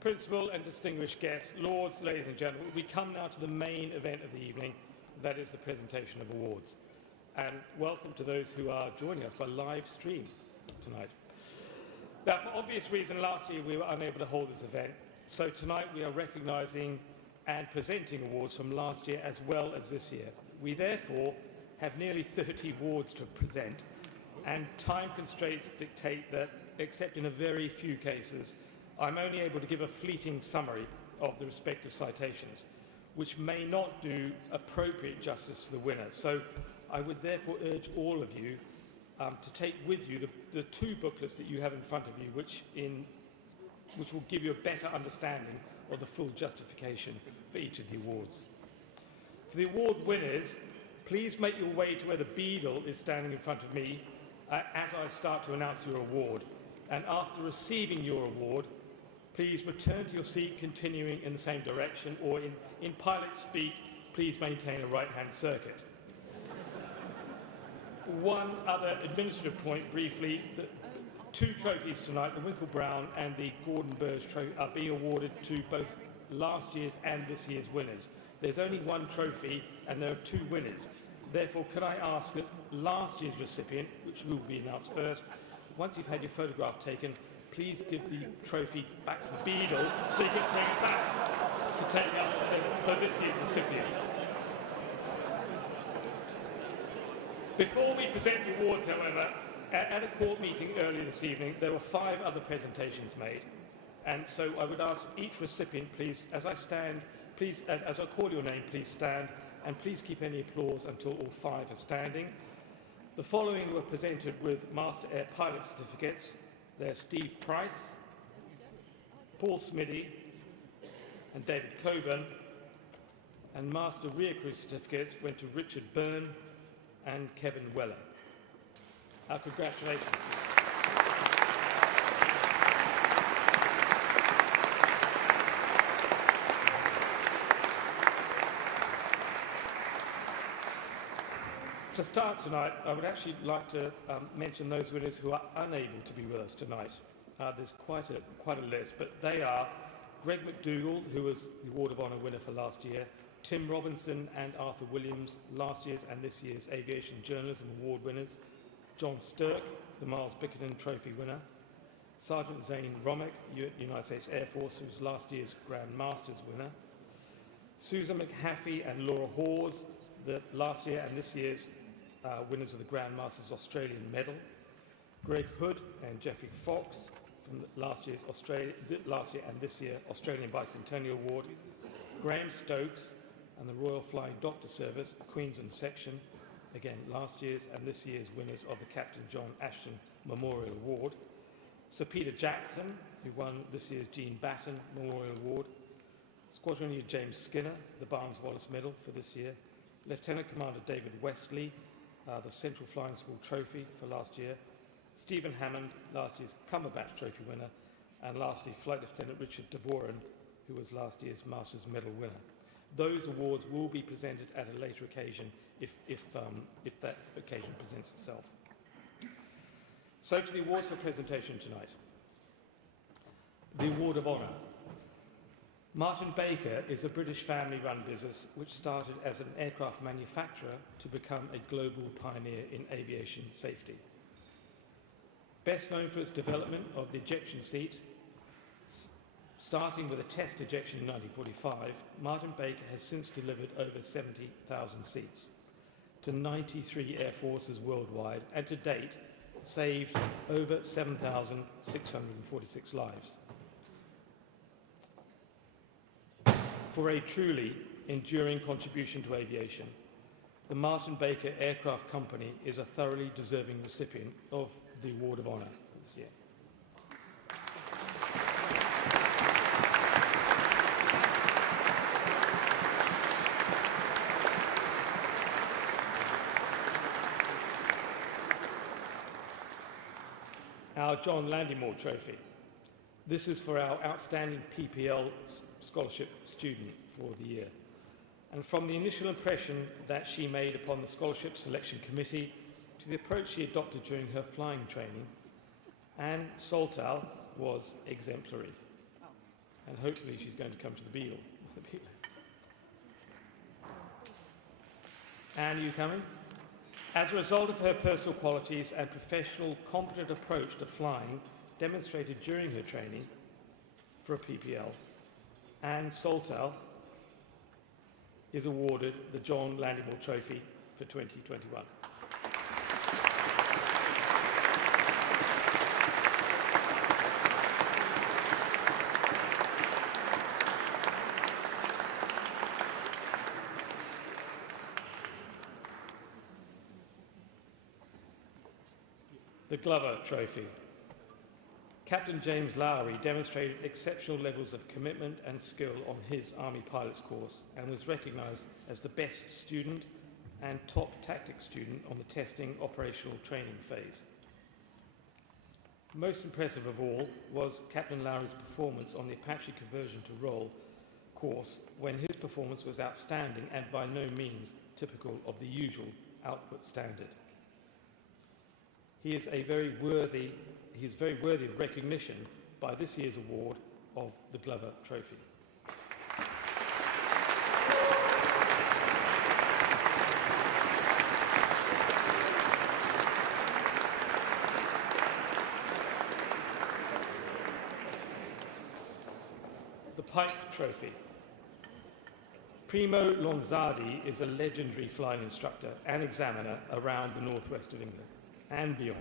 Principal and distinguished guests, lords, ladies and gentlemen, we come now to the main event of the evening, that is the presentation of awards. And welcome to those who are joining us by live stream tonight. Now, for obvious reason, last year we were unable to hold this event, so tonight we are recognising and presenting awards from last year as well as this year. We therefore have nearly 30 awards to present, and time constraints dictate that, except in a very few cases, I'm only able to give a fleeting summary of the respective citations, which may not do appropriate justice to the winner. So I would therefore urge all of you to take with you the two booklets that you have in front of you, which will give you a better understanding of the full justification for each of the awards. For the award winners, please make your way to where the beadle is standing in front of me as I start to announce your award. And after receiving your award, please return to your seat, continuing in the same direction, or in pilot speak, please maintain a right-hand circuit. One other administrative point briefly, the two trophies tonight, the Winkle Brown and the Gordon Burge trophy, are being awarded to both last year's and this year's winners. There's only one trophy and there are two winners. Therefore, could I ask that last year's recipient, which will be announced first, once you've had your photograph taken, please give the trophy back to the beadle so you can bring it back to take up for this year's recipient. Before we present the awards, however, at a court meeting earlier this evening, there were 5 other presentations made. And so I would ask each recipient, please, as I call your name, please stand, and please keep any applause until all 5 are standing. The following were presented with Master Air Pilot certificates. They're Steve Price, Paul Smiddy, and David Coburn. And Master Rear Crew certificates went to Richard Byrne and Kevin Weller. Our congratulations. To start tonight, I would actually like to mention those winners who are unable to be with us tonight. There's quite a list, but they are Greg McDougall, who was the Award of Honour winner for last year, Tim Robinson and Arthur Williams, last year's and this year's Aviation Journalism Award winners, John Stirk, the Miles Bickerton Trophy winner, Sergeant Zane Romick, United States Air Force, who was last year's Grand Masters winner, Susan McHaffey and Laura Hawes, the last year and this year's winners of the Grand Masters Australian Medal, Greg Hood and Geoffrey Fox from last year and this year Australian Bicentennial Award, Graham Stokes and the Royal Flying Doctor Service, the Queensland Section, again last year's and this year's winners of the Captain John Ashton Memorial Award, Sir Peter Jackson, who won this year's Jean Batten Memorial Award, Squadronier James Skinner, the Barnes-Wallis Medal for this year, Lieutenant Commander David Westley, the Central Flying School Trophy for last year, Stephen Hammond, last year's Cumberbatch Trophy winner, and lastly Flight Lieutenant Richard Devoren, who was last year's Masters Medal winner. Those awards will be presented at a later occasion if that occasion presents itself. So to the awards for presentation tonight. The Award of Honour. Martin Baker is a British family-run business which started as an aircraft manufacturer to become a global pioneer in aviation safety. Best known for its development of the ejection seat, starting with a test ejection in 1945, Martin Baker has since delivered over 70,000 seats to 93 air forces worldwide and to date saved over 7,646 lives. For a truly enduring contribution to aviation, the Martin Baker Aircraft Company is a thoroughly deserving recipient of the Award of Honour this year. Our John Landymore Trophy. This is for our outstanding PPL scholarship student for the year. And from the initial impression that she made upon the Scholarship Selection Committee to the approach she adopted during her flying training, Anne Soltal was exemplary. and hopefully she's going to come to the Beale. Anne, are you coming? As a result of her personal qualities and professional, competent approach to flying demonstrated during her training for a PPL, Anne Soltau is awarded the John Landymore Trophy for 2021. The Glover Trophy. Captain James Lowry demonstrated exceptional levels of commitment and skill on his Army Pilots course and was recognised as the best student and top tactics student on the testing operational training phase. Most impressive of all was Captain Lowry's performance on the Apache conversion to roll course, when his performance was outstanding and by no means typical of the usual output standard. He is very worthy of recognition by this year's award of the Glover Trophy. The Pike Trophy. Primo Lonzardi is a legendary flying instructor and examiner around the northwest of England and beyond.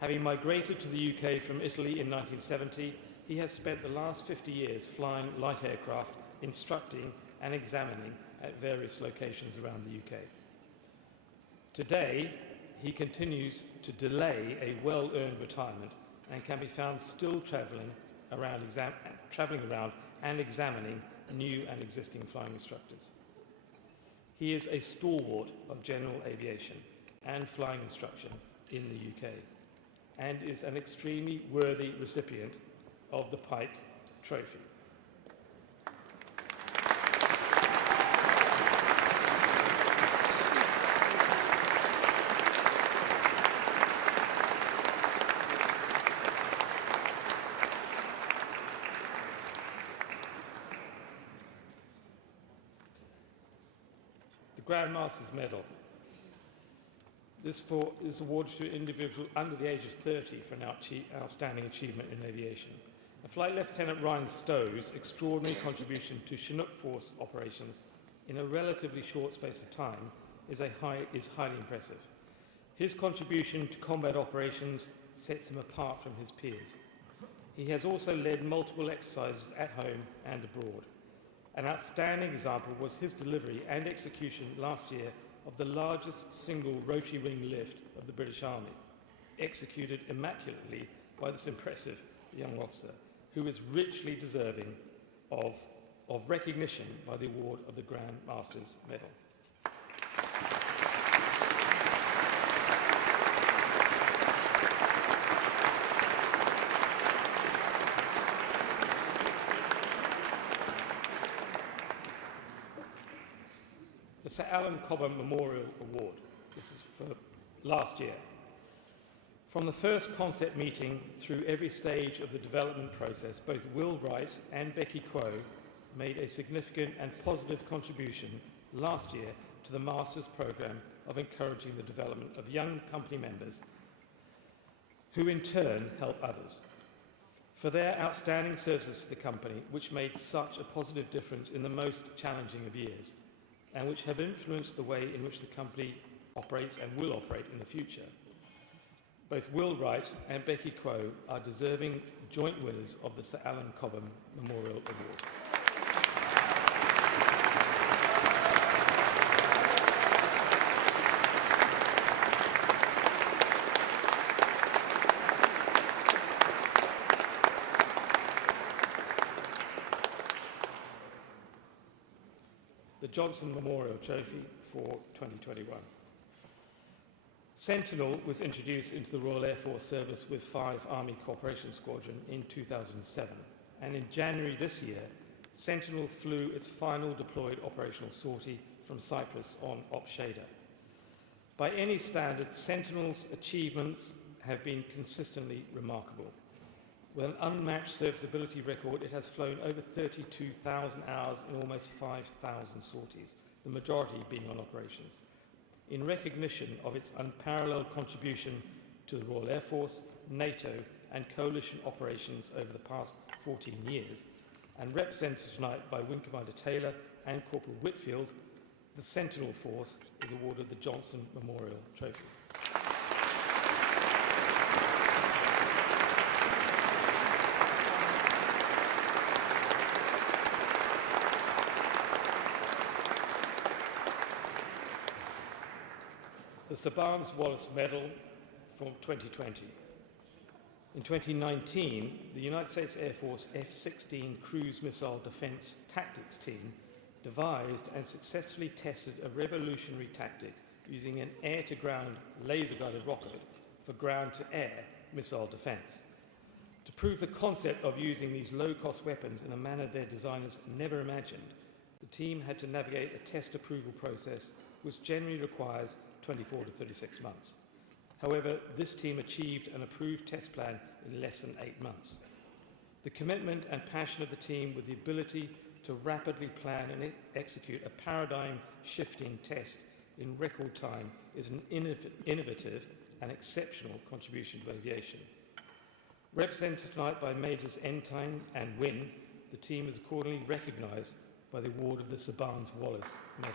Having migrated to the UK from Italy in 1970, he has spent the last 50 years flying light aircraft, instructing and examining at various locations around the UK. Today, he continues to delay a well-earned retirement and can be found still travelling around and examining new and existing flying instructors. He is a stalwart of general aviation and flying instruction in the UK, and is an extremely worthy recipient of the Pike Trophy. The Grand Master's Medal. This is awarded to an individual under the age of 30 for an outstanding achievement in aviation. Flight Lieutenant Ryan Stowe's extraordinary contribution to Chinook Force operations in a relatively short space of time is highly impressive. His contribution to combat operations sets him apart from his peers. He has also led multiple exercises at home and abroad. An outstanding example was his delivery and execution last year of the largest single rotary wing lift of the British Army, executed immaculately by this impressive young officer, who is richly deserving of recognition by the award of the Grand Master's Medal. The Sir Alan Cobham Memorial Award. This is for last year. From the first concept meeting through every stage of the development process, both Will Wright and Becky Quo made a significant and positive contribution last year to the Masters Programme of encouraging the development of young company members who in turn help others. For their outstanding services to the company, which made such a positive difference in the most challenging of years, and which have influenced the way in which the company operates and will operate in the future. Both Will Wright and Becky Quo are deserving joint winners of the Sir Alan Cobham Memorial Award. The Johnson Memorial Trophy for 2021. Sentinel was introduced into the Royal Air Force Service with 5 Army Cooperation Squadron in 2007, and in January this year, Sentinel flew its final deployed operational sortie from Cyprus on Op Shader. By any standard, Sentinel's achievements have been consistently remarkable. With an unmatched serviceability record, it has flown over 32,000 hours in almost 5,000 sorties, the majority being on operations. In recognition of its unparalleled contribution to the Royal Air Force, NATO and coalition operations over the past 14 years, and represented tonight by Wing Commander Taylor and Corporal Whitfield, the Sentinel Force is awarded the Johnson Memorial Trophy. The Sir Barnes-Wallis Medal from 2020. In 2019, the United States Air Force F-16 Cruise Missile Defense Tactics Team devised and successfully tested a revolutionary tactic using an air-to-ground laser-guided rocket for ground-to-air missile defense. To prove the concept of using these low-cost weapons in a manner their designers never imagined, the team had to navigate a test approval process which generally requires 24 to 36 months. However, this team achieved an approved test plan in less than 8 months. The commitment and passion of the team with the ability to rapidly plan and execute a paradigm-shifting test in record time is an innovative and exceptional contribution to aviation. Represented tonight by Majors Entine and Wynne, the team is accordingly recognised by the award of the Sir Barnes-Wallis Medal.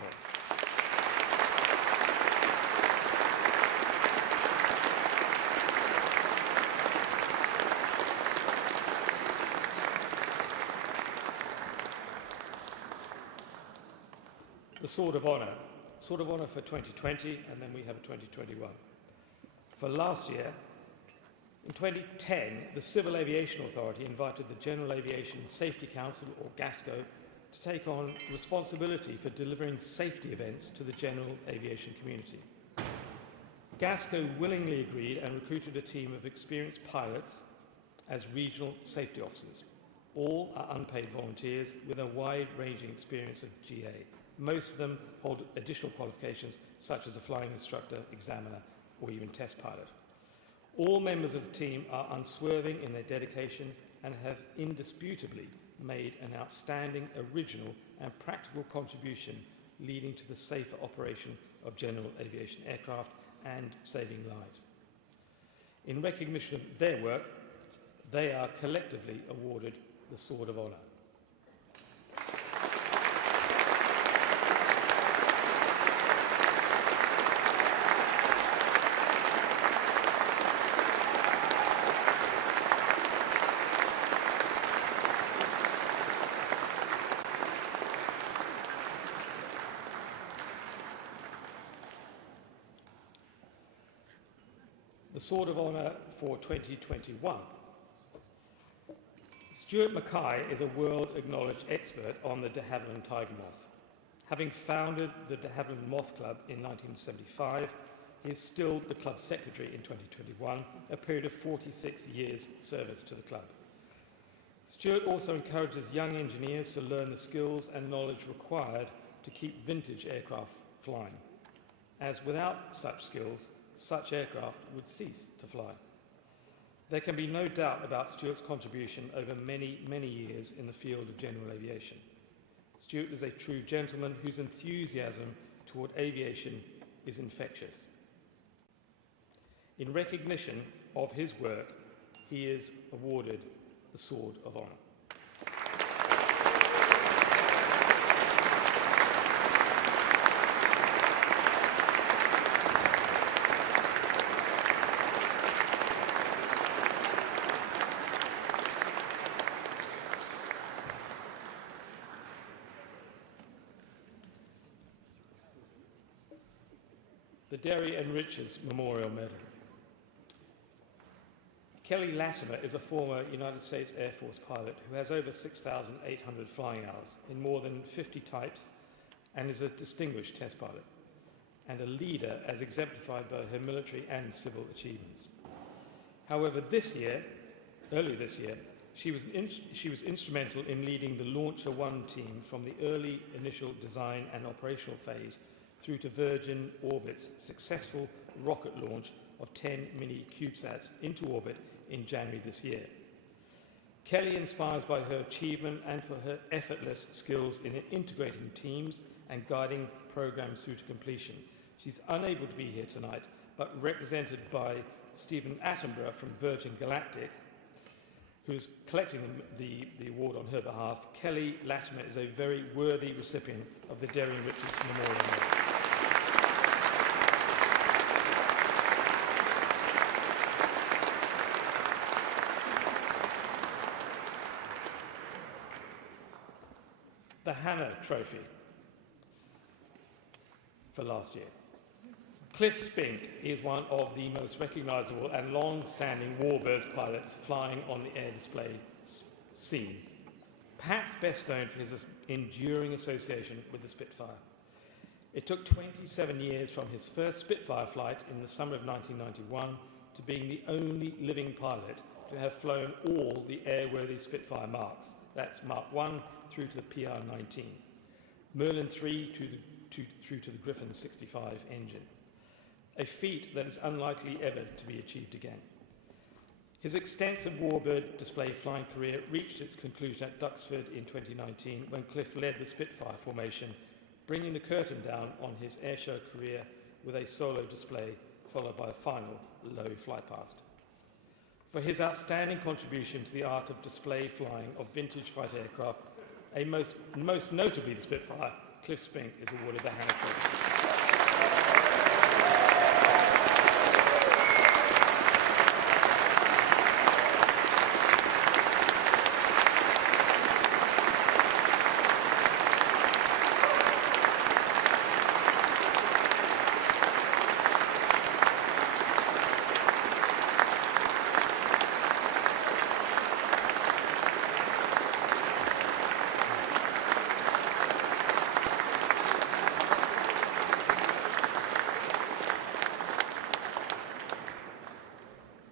The Sword of Honour. Sword of Honour for 2020, and then we have a 2021. For last year, in 2010, the Civil Aviation Authority invited the General Aviation Safety Council, or GASCO, to take on responsibility for delivering safety events to the general aviation community. GASCO willingly agreed and recruited a team of experienced pilots as regional safety officers. All are unpaid volunteers with a wide-ranging experience of GA. Most of them hold additional qualifications such as a flying instructor, examiner, or even test pilot. All members of the team are unswerving in their dedication and have indisputably made an outstanding, original and practical contribution leading to the safer operation of general aviation aircraft and saving lives. In recognition of their work, they are collectively awarded the Sword of Honour. The Sword of Honour for 2021. Stuart Mackay is a world-acknowledged expert on the de Havilland tiger moth. Having founded the de Havilland Moth Club in 1975, he is still the club secretary in 2021, a period of 46 years' service to the club. Stuart also encourages young engineers to learn the skills and knowledge required to keep vintage aircraft flying, as without such skills, such aircraft would cease to fly. There can be no doubt about Stuart's contribution over many, many years in the field of general aviation. Stuart is a true gentleman whose enthusiasm toward aviation is infectious. In recognition of his work, he is awarded the Sword of Honour. The Derry and Riches Memorial Medal. Kelly Latimer is a former United States Air Force pilot who has over 6,800 flying hours in more than 50 types and is a distinguished test pilot and a leader as exemplified by her military and civil achievements. However, earlier this year, she was instrumental in leading the Launcher One team from the early initial design and operational phase through to Virgin Orbit's successful rocket launch of 10 mini CubeSats into orbit in January this year. Kelly inspires by her achievement and for her effortless skills in integrating teams and guiding programs through to completion. She's unable to be here tonight, but represented by Stephen Attenborough from Virgin Galactic, who's collecting the award on her behalf. Kelly Latimer is a very worthy recipient of the Derry and Richards Memorial Award. The Hannah Trophy for last year. Cliff Spink is one of the most recognisable and long-standing Warbirds pilots flying on the air display scene, perhaps best known for his enduring association with the Spitfire. It took 27 years from his first Spitfire flight in the summer of 1991 to being the only living pilot to have flown all the airworthy Spitfire marks. That's Mark 1 through to the PR-19, Merlin 3 through to the Griffin 65 engine. A feat that is unlikely ever to be achieved again. His extensive Warbird display flying career reached its conclusion at Duxford in 2019 when Cliff led the Spitfire formation, bringing the curtain down on his airshow career with a solo display followed by a final low flypast. For his outstanding contribution to the art of display flying of vintage fighter aircraft, most notably the Spitfire, Cliff Spink is awarded the Hannah Trophy.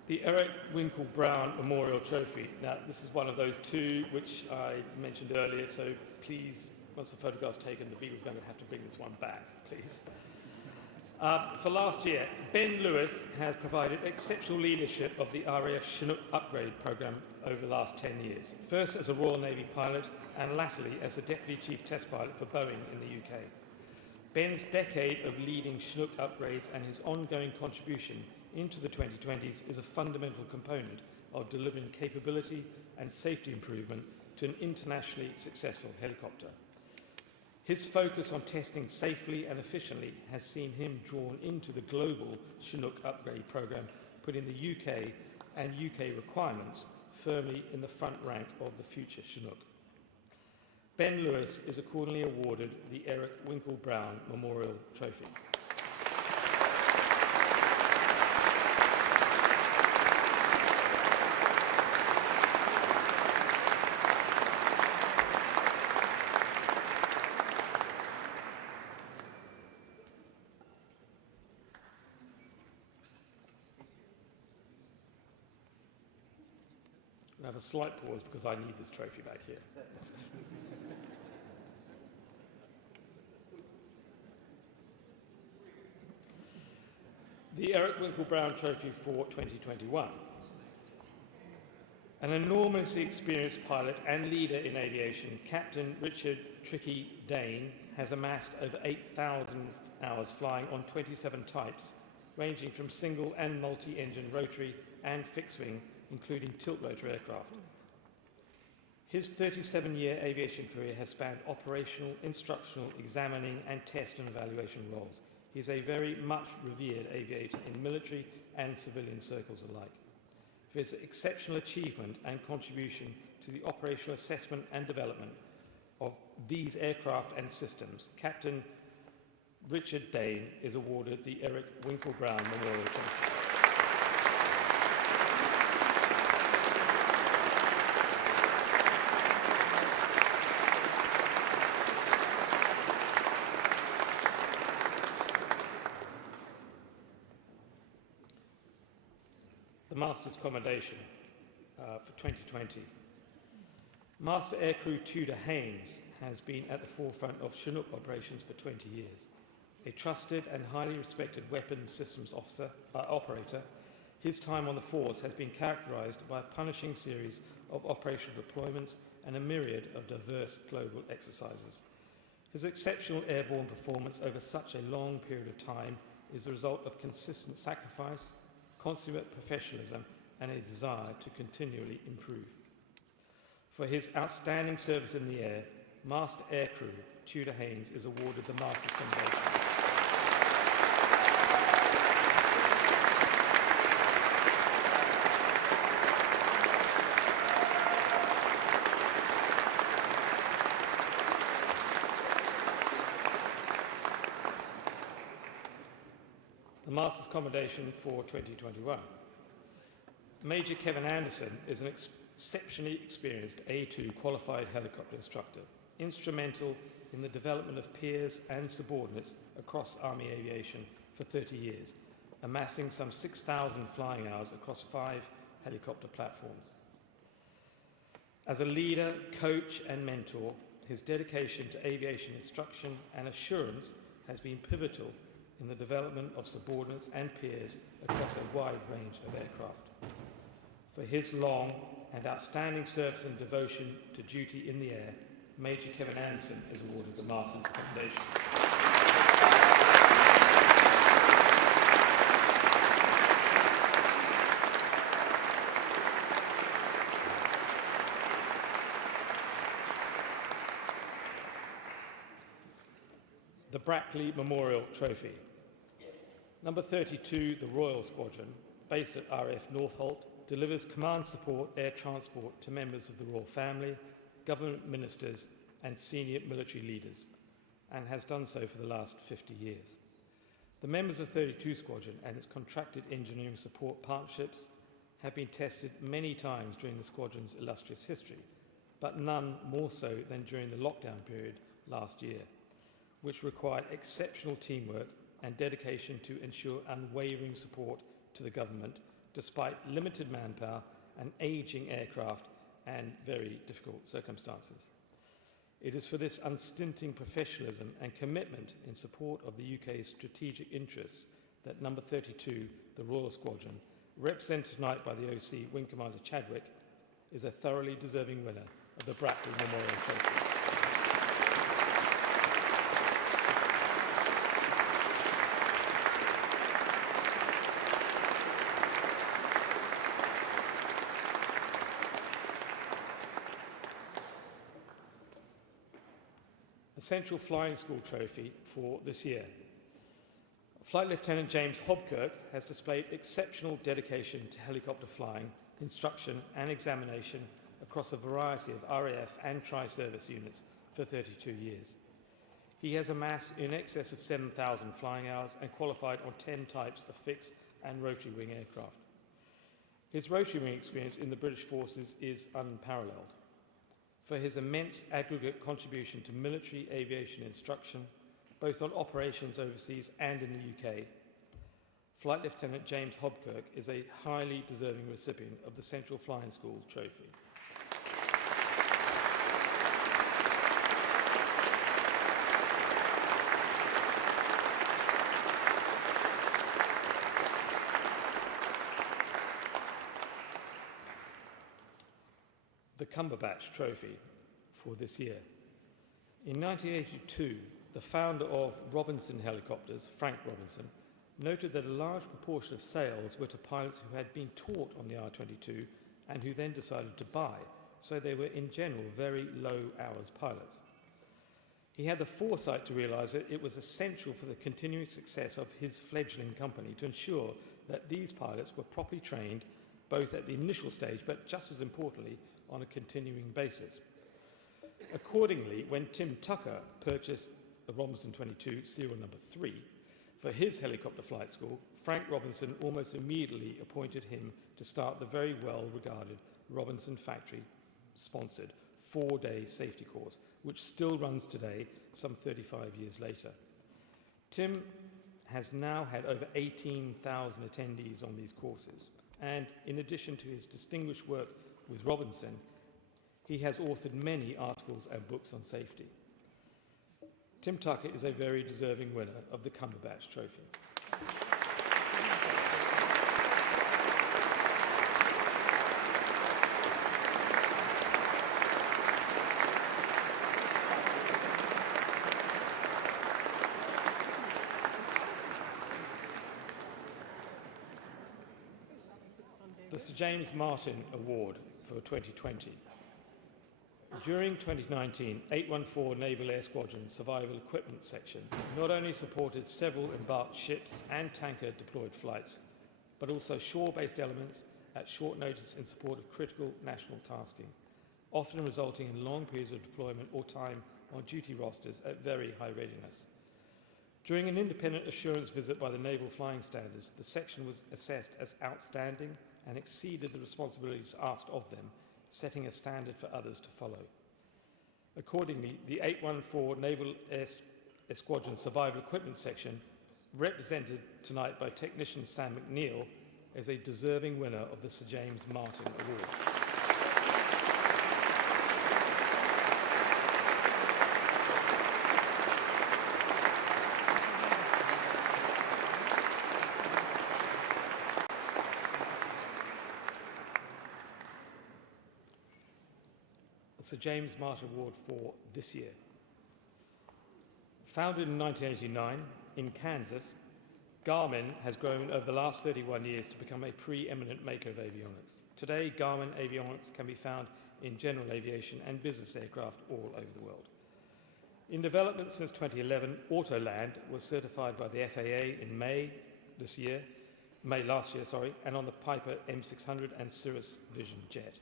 The Eric Winkle Brown Memorial Trophy. Now, this is one of those two which I mentioned earlier, so please, once the photograph's taken, the Beagle's going to have to bring this one back, please. For last year, Ben Lewis has provided exceptional leadership of the RAF Chinook upgrade programme over the last 10 years, first as a Royal Navy pilot and latterly as the Deputy Chief Test Pilot for Boeing in the UK. Ben's decade of leading Chinook upgrades and his ongoing contribution into the 2020s is a fundamental component of delivering capability and safety improvement to an internationally successful helicopter. His focus on testing safely and efficiently has seen him drawn into the global Chinook upgrade programme, putting the UK and UK requirements firmly in the front rank of the future Chinook. Ben Lewis is accordingly awarded the Eric Winkle Brown Memorial Trophy. I have a slight pause because I need this trophy back here. The Eric Winkle Brown Trophy for 2021. An enormously experienced pilot and leader in aviation, Captain Richard "Tricky" Dane has amassed over 8,000 hours flying on 27 types, ranging from single and multi-engine rotary and fixed-wing, including tilt-rotor aircraft. His 37-year aviation career has spanned operational, instructional, examining and test and evaluation roles. He is a very much revered aviator in military and civilian circles alike. For his exceptional achievement and contribution to the operational assessment and development of these aircraft and systems, Captain Richard Dane is awarded the Eric Winkle Brown Memorial Trophy. The Master's Commendation for 2020. Master Aircrew Tudor Haynes has been at the forefront of Chinook operations for 20 years. A trusted and highly respected weapons systems operator, his time on the force has been characterised by a punishing series of operational deployments and a myriad of diverse global exercises. His exceptional airborne performance over such a long period of time is the result of consistent sacrifice, consummate professionalism, and a desire to continually improve. For his outstanding service in the air, Master Aircrew Tudor Haynes is awarded the Master's Commendation. The Master's Commendation for 2021. Major Kevin Anderson is an exceptionally experienced A2 qualified helicopter instructor, instrumental in the development of peers and subordinates across Army aviation for 30 years, amassing some 6,000 flying hours across 5 helicopter platforms. As a leader, coach and mentor, his dedication to aviation instruction and assurance has been pivotal in the development of subordinates and peers across a wide range of aircraft. For his long and outstanding service and devotion to duty in the air, Major Kevin Anderson is awarded the Master's Commendation. The Brackley Memorial Trophy. Number 32, the Royal Squadron, based at RAF Northolt, delivers command support air transport to members of the Royal Family, government ministers and senior military leaders, and has done so for the last 50 years. The members of 32 Squadron and its contracted engineering support partnerships have been tested many times during the squadron's illustrious history, but none more so than during the lockdown period last year, which required exceptional teamwork and dedication to ensure unwavering support to the government despite limited manpower and ageing aircraft and very difficult circumstances. It is for this unstinting professionalism and commitment in support of the UK's strategic interests that Number 32, the Royal Squadron, represented tonight by the OC Wing Commander Chadwick, is a thoroughly deserving winner of the Brackley Memorial Trophy. Central Flying School Trophy for this year. Flight Lieutenant James Hobkirk has displayed exceptional dedication to helicopter flying, instruction and examination across a variety of RAF and tri-service units for 32 years. He has amassed in excess of 7,000 flying hours and qualified on 10 types of fixed and rotary wing aircraft. His rotary wing experience in the British forces is unparalleled. For his immense aggregate contribution to military aviation instruction, both on operations overseas and in the UK, Flight Lieutenant James Hobkirk is a highly deserving recipient of the Central Flying School Trophy. The Cumberbatch Trophy for this year. In 1982, the founder of Robinson Helicopters, Frank Robinson, noted that a large proportion of sales were to pilots who had been taught on the R-22 and who then decided to buy, so they were in general very low hours pilots. He had the foresight to realise that it was essential for the continuing success of his fledgling company to ensure that these pilots were properly trained both at the initial stage but just as importantly on a continuing basis. Accordingly, when Tim Tucker purchased the Robinson 22 serial number 3 for his helicopter flight school, Frank Robinson almost immediately appointed him to start the very well-regarded Robinson factory-sponsored 4-day safety course, which still runs today, some 35 years later. Tim has now had over 18,000 attendees on these courses, and in addition to his distinguished work with Robinson, he has authored many articles and books on safety. Tim Tucker is a very deserving winner of the Cumberbatch Trophy. the Sir James Martin Award for 2020. During 2019, 814 Naval Air Squadron Survival Equipment Section not only supported several embarked ships and tanker deployed flights, but also shore-based elements at short notice in support of critical national tasking, often resulting in long periods of deployment or time on duty rosters at very high readiness. During an independent assurance visit by the Naval Flying Standards, the section was assessed as outstanding and exceeded the responsibilities asked of them, setting a standard for others to follow. Accordingly, the 814 Naval Air Squadron Survival Equipment Section, represented tonight by technician Sam McNeil, is a deserving winner of the Sir James Martin Award. Sir James Martin Award for this year. Founded in 1989 in Kansas, Garmin has grown over the last 31 years to become a preeminent maker of avionics. Today, Garmin avionics can be found in general aviation and business aircraft all over the world. In development since 2011, Autoland was certified by the FAA in May last year, and on the Piper M600 and Cirrus Vision jet.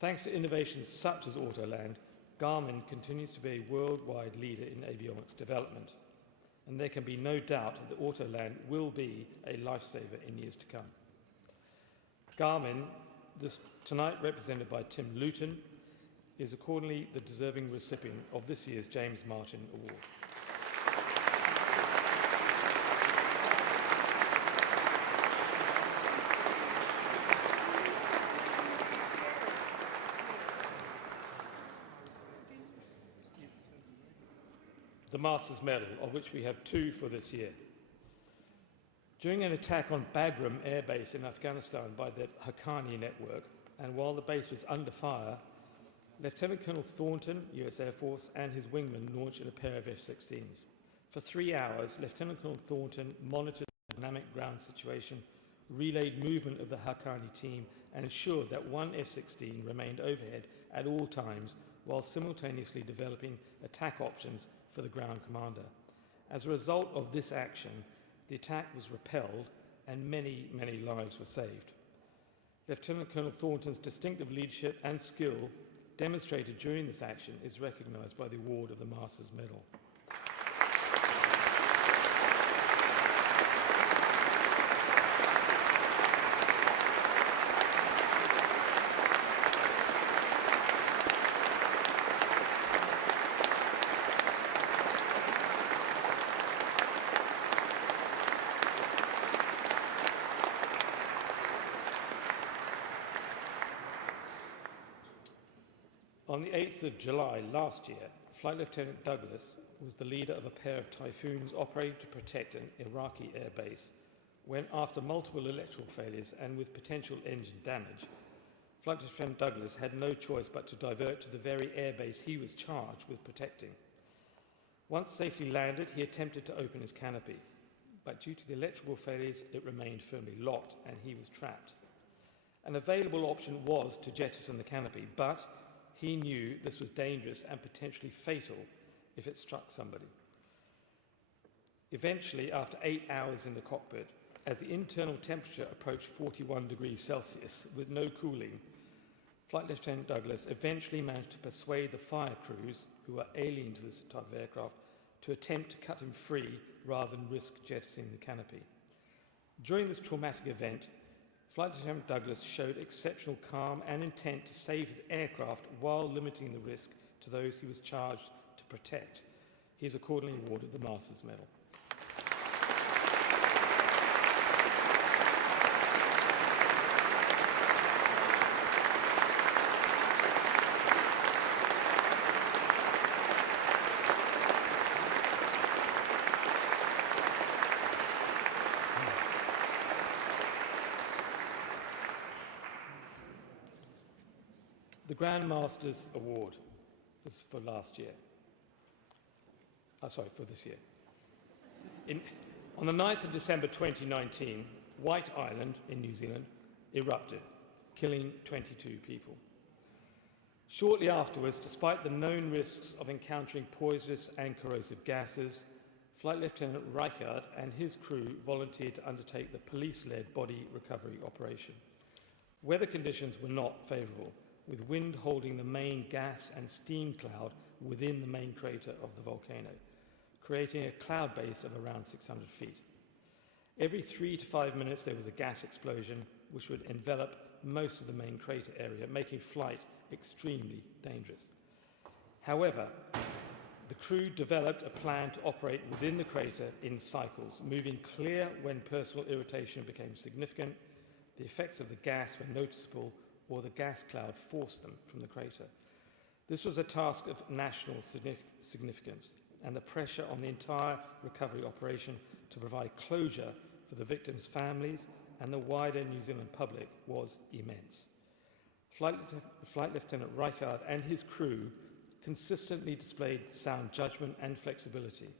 Thanks to innovations such as Autoland, Garmin continues to be a worldwide leader in avionics development, and there can be no doubt that Autoland will be a lifesaver in years to come. Garmin, tonight represented by Tim Luton, is accordingly the deserving recipient of this year's James Martin Award. The Masters Medal, of which we have two for this year. During an attack on Bagram Air Base in Afghanistan by the Haqqani network, and while the base was under fire, Lieutenant Colonel Thornton, US Air Force, and his wingman launched a pair of F-16s. For 3 hours, Lieutenant Colonel Thornton monitored the dynamic ground situation, relayed movement of the Haqqani team, and ensured that one F-16 remained overhead at all times, while simultaneously developing attack options for the ground commander. As a result of this action, the attack was repelled and many, many lives were saved. Lieutenant Colonel Thornton's distinctive leadership and skill demonstrated during this action is recognised by the award of the Masters Medal. On the 8th of July last year, Flight Lieutenant Douglas was the leader of a pair of Typhoons operating to protect an Iraqi air base when, after multiple electrical failures and with potential engine damage, Flight Lieutenant Douglas had no choice but to divert to the very air base he was charged with protecting. Once safely landed, he attempted to open his canopy, but due to the electrical failures, it remained firmly locked and he was trapped. An available option was to jettison the canopy, but he knew this was dangerous and potentially fatal if it struck somebody. Eventually, after 8 hours in the cockpit, as the internal temperature approached 41 degrees Celsius with no cooling, Flight Lieutenant Douglas eventually managed to persuade the fire crews, who were alien to this type of aircraft, to attempt to cut him free rather than risk jettisoning the canopy. During this traumatic event, Flight Lieutenant Douglas showed exceptional calm and intent to save his aircraft while limiting the risk to those he was charged to protect. He is accordingly awarded the Masters Medal. The Grand Masters Award is for last year. For this year. On the 9th of December 2019, White Island in New Zealand erupted, killing 22 people. Shortly afterwards, despite the known risks of encountering poisonous and corrosive gases, Flight Lieutenant Reichard and his crew volunteered to undertake the police-led body recovery operation. Weather conditions were not favourable, with wind holding the main gas and steam cloud within the main crater of the volcano, creating a cloud base of around 600 feet. Every 3 to 5 minutes there was a gas explosion which would envelop most of the main crater area, making flight extremely dangerous. However, the crew developed a plan to operate within the crater in cycles, moving clear when personal irritation became significant, the effects of the gas were noticeable, or the gas cloud forced them from the crater. This was a task of national significance, and the pressure on the entire recovery operation to provide closure for the victims' families and the wider New Zealand public was immense. Flight Lieutenant Reichard and his crew consistently displayed sound judgment and flexibility,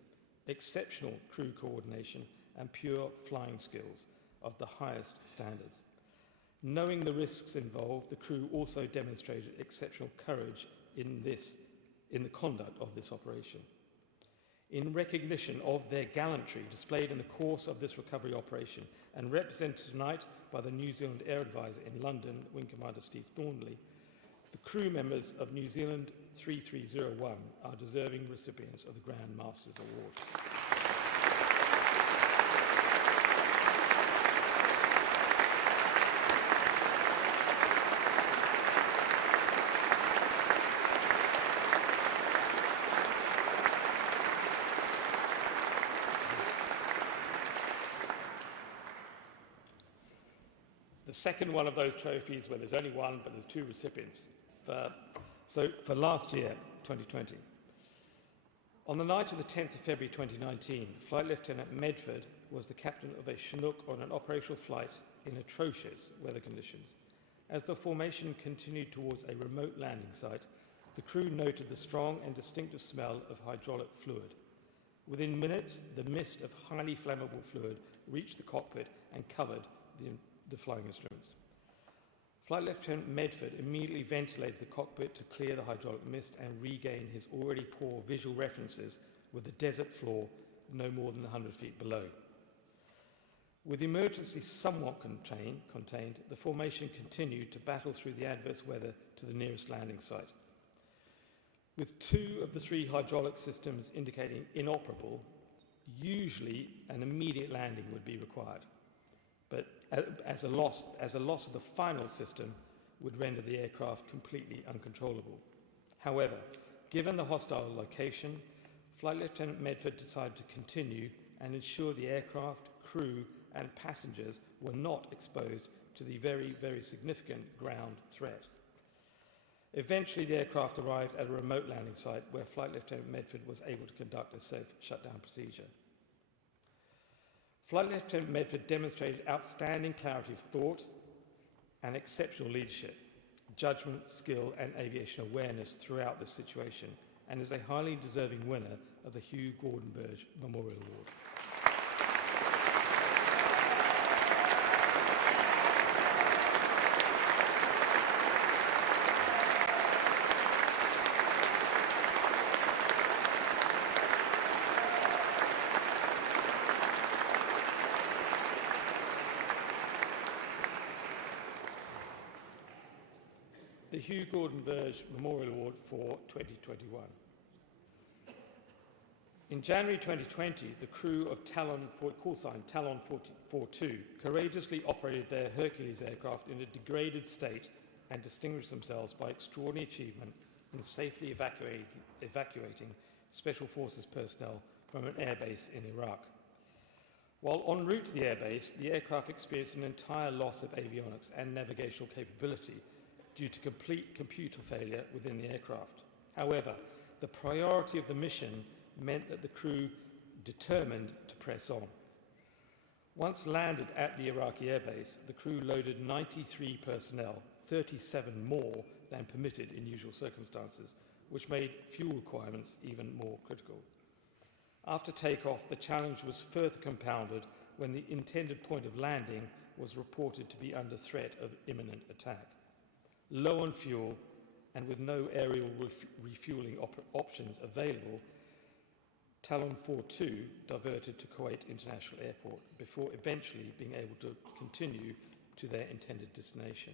exceptional crew coordination, and pure flying skills of the highest standards. Knowing the risks involved, the crew also demonstrated exceptional courage in the conduct of this operation. In recognition of their gallantry displayed in the course of this recovery operation and represented tonight by the New Zealand Air Advisor in London, Wing Commander Steve Thornley, the crew members of New Zealand 3301 are deserving recipients of the Grand Masters Award. The second one of those trophies, well, there's only one, but there's two recipients. For last year, 2020. On the night of the 10th of February 2019, Flight Lieutenant Medford was the captain of a Chinook on an operational flight in atrocious weather conditions. As the formation continued towards a remote landing site, the crew noted the strong and distinctive smell of hydraulic fluid. Within minutes, the mist of highly flammable fluid reached the cockpit and covered the flying instruments. Flight Lieutenant Medford immediately ventilated the cockpit to clear the hydraulic mist and regain his already poor visual references with the desert floor no more than 100 feet below. With emergency somewhat contained, the formation continued to battle through the adverse weather to the nearest landing site. With 2 of the 3 hydraulic systems indicating inoperable, usually an immediate landing would be required. But as a loss of the final system would render the aircraft completely uncontrollable. However, given the hostile location, Flight Lieutenant Medford decided to continue and ensure the aircraft, crew, and passengers were not exposed to the very, very significant ground threat. Eventually, the aircraft arrived at a remote landing site where Flight Lieutenant Medford was able to conduct a safe shutdown procedure. Flight Lieutenant Medford demonstrated outstanding clarity of thought and exceptional leadership, judgment, skill, and aviation awareness throughout this situation, and is a highly deserving winner of the Hugh Gordon Burge Memorial Award. The Hugh Gordon Burge Memorial Award for 2021. In January 2020, the crew of Talon 42 courageously operated their Hercules aircraft in a degraded state and distinguished themselves by extraordinary achievement in safely evacuating Special Forces personnel from an airbase in Iraq. While en route to the airbase, the aircraft experienced an entire loss of avionics and navigational capability due to complete computer failure within the aircraft. However, the priority of the mission meant that the crew determined to press on. Once landed at the Iraqi airbase, the crew loaded 93 personnel, 37 more than permitted in usual circumstances, which made fuel requirements even more critical. After takeoff, the challenge was further compounded when the intended point of landing was reported to be under threat of imminent attack. Low on fuel and with no aerial refueling options available, Talon 4-2 diverted to Kuwait International Airport before eventually being able to continue to their intended destination.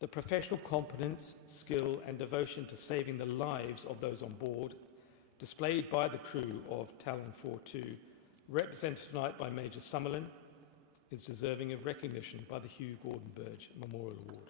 The professional competence, skill and devotion to saving the lives of those on board, displayed by the crew of Talon 4-2, represented tonight by Major Summerlin, is deserving of recognition by the Hugh Gordon Burge Memorial Award.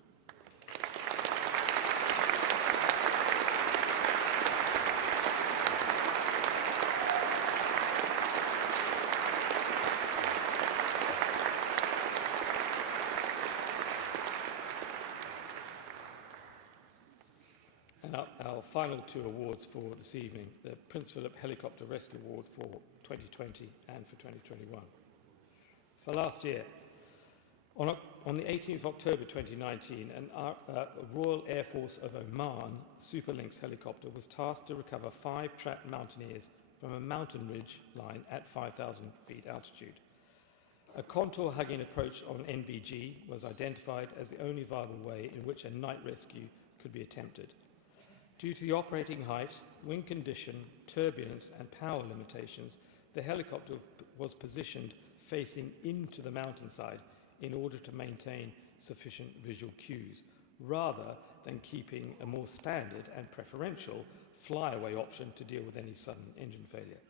And our final two awards for this evening, the Prince Philip Helicopter Rescue Award for 2020 and for 2021. For last year, on the 18th of October 2019, a Royal Air Force of Oman Super Lynx helicopter was tasked to recover 5 trapped mountaineers from a mountain ridge line at 5,000 feet altitude. A contour-hugging approach on NVG was identified as the only viable way in which a night rescue could be attempted. Due to the operating height, wind condition, turbulence and power limitations, the helicopter was positioned facing into the mountainside in order to maintain sufficient visual cues, rather than keeping a more standard and preferential flyaway option to deal with any sudden engine failure.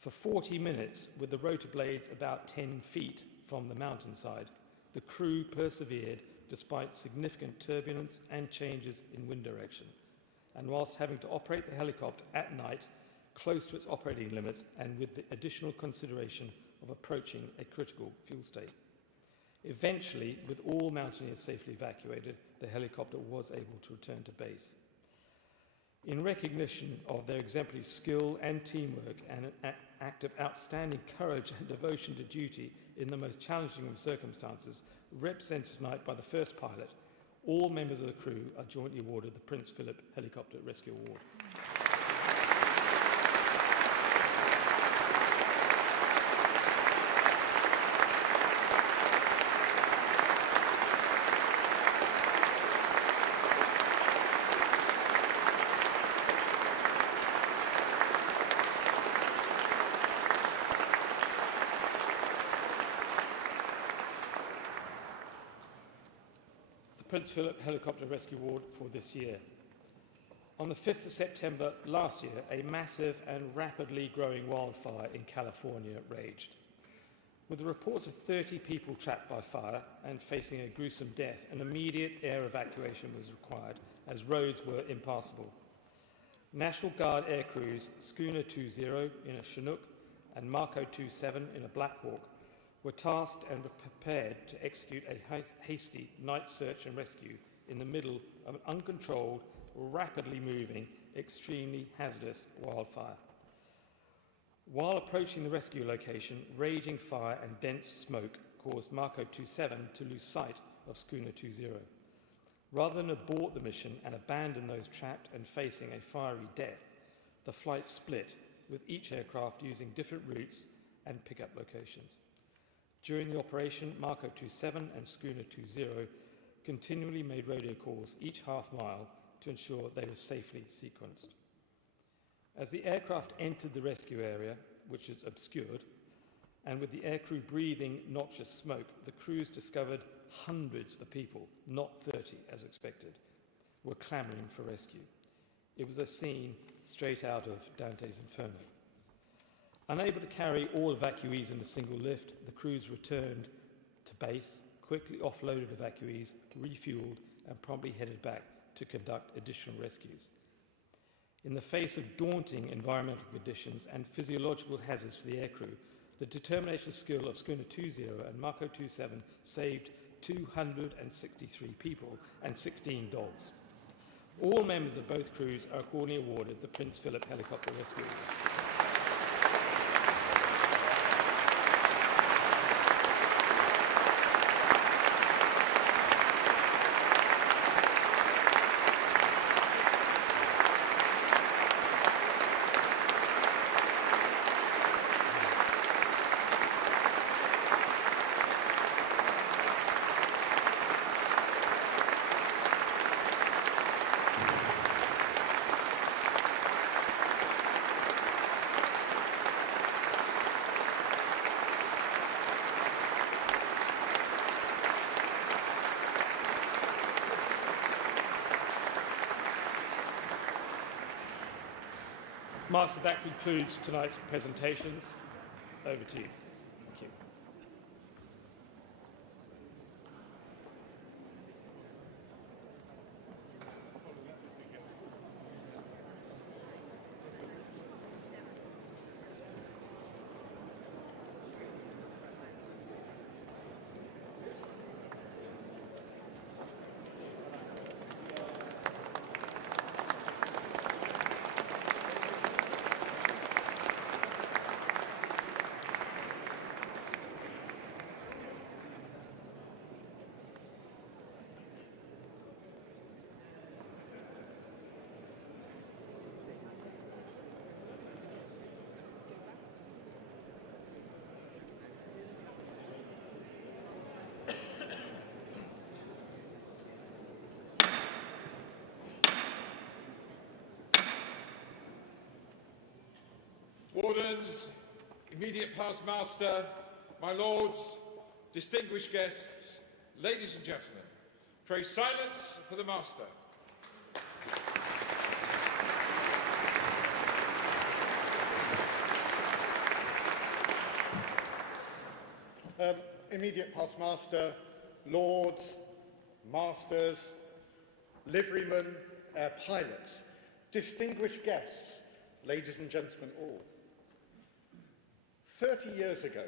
For 40 minutes, with the rotor blades about 10 feet from the mountainside, the crew persevered despite significant turbulence and changes in wind direction, and whilst having to operate the helicopter at night close to its operating limits and with the additional consideration of approaching a critical fuel state. Eventually, with all mountaineers safely evacuated, the helicopter was able to return to base. In recognition of their exemplary skill and teamwork and an act of outstanding courage and devotion to duty in the most challenging of circumstances, represented tonight by the first pilot, all members of the crew are jointly awarded the Prince Philip Helicopter Rescue Award. Prince Philip Helicopter Rescue Award for this year. On the 5th of September last year, a massive and rapidly growing wildfire in California raged. With the reports of 30 people trapped by fire and facing a gruesome death, an immediate air evacuation was required as roads were impassable. National Guard air crews Schooner 20 in a Chinook and Marco 27 in a Black Hawk were tasked and were prepared to execute a hasty night search and rescue in the middle of an uncontrolled, rapidly moving, extremely hazardous wildfire. While approaching the rescue location, raging fire and dense smoke caused Marco 27 to lose sight of Schooner 20. Rather than abort the mission and abandon those trapped and facing a fiery death, the flight split, with each aircraft using different routes and pickup locations. During the operation, Marco 27 and Schooner 20 continually made radio calls each half mile to ensure they were safely sequenced. As the aircraft entered the rescue area, which is obscured, and with the aircrew breathing noxious smoke, the crews discovered hundreds of people, not 30 as expected, were clamouring for rescue. It was a scene straight out of Dante's Inferno. Unable to carry all evacuees in a single lift, the crews returned to base, quickly offloaded evacuees, refueled, and promptly headed back to conduct additional rescues. In the face of daunting environmental conditions and physiological hazards to the aircrew, the determination and skill of Schooner 20 and Marco 27 saved 263 people and 16 dogs. All members of both crews are accordingly awarded the Prince Philip Helicopter Rescue Award. Master, that concludes tonight's presentations. Over to you. Thank you. Wardens, immediate past master, my lords, distinguished guests, ladies and gentlemen, pray silence for the master. Immediate past master, lords, masters, liverymen, pilots, distinguished guests, ladies and gentlemen all. 30 years ago,